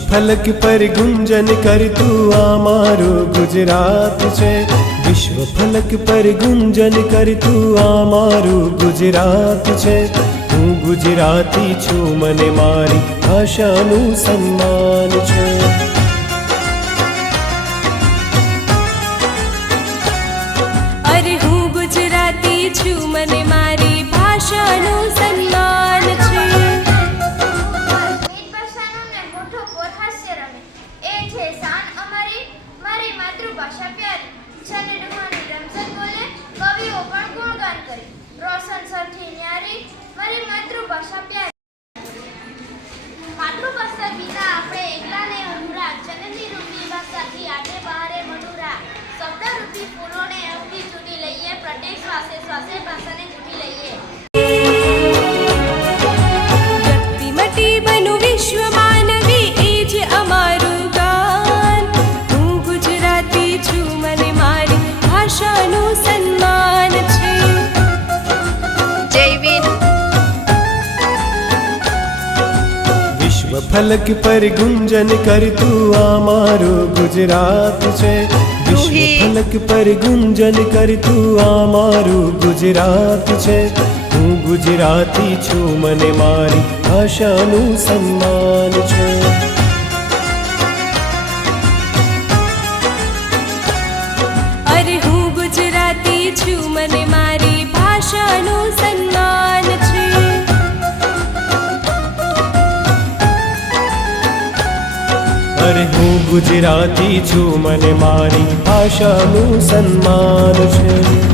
ફલક પર ગુંજન કરતું આ મારું ગુજરાત છે। વિશ્વ ફલક પર ગુંજન કરતું આ મારું ગુજરાત છે। હું ગુજરાતી છું, મને મારી ભાષાનું સન્માન છે। અરે હું ગુજરાતી છું, મને મારી ભાષાનું સન્માન છે। માતૃભાષા વિના આપણે એકલા ને અનુરા, જનની રૂપી ભાષાથી આટે બહારે મનુરા। શબ્દ રૂપી ફૂલોને અંગથી ચૂંટી લઈએ, પ્રત્યેક શ્વાસે શ્વાસે ભાષાને ચૂંટી લઈએ। વ્યક્તિમતી બનુ વિશ્વ માનવી, એ જ અમારું ગાન। હું ગુજરાતી છું, મને મારી ભાષાનું સન્માન છે। વિશ્વ ફલક પર ગુંજન કરતું આ મારું ગુજરાત છે। વિશ્વ ફલક પર ગુંજન કરતું આ મારું ગુજરાત છે। હું ગુજરાતી છું, મને મારી ભાષાનું સન્માન છે। અરે હું ગુજરાતી છું, મને મારી ભાષાનું સન્માન છે। અરે હું ગુજરાતી છું, મને મારી ભાષાનું સન્માન છે।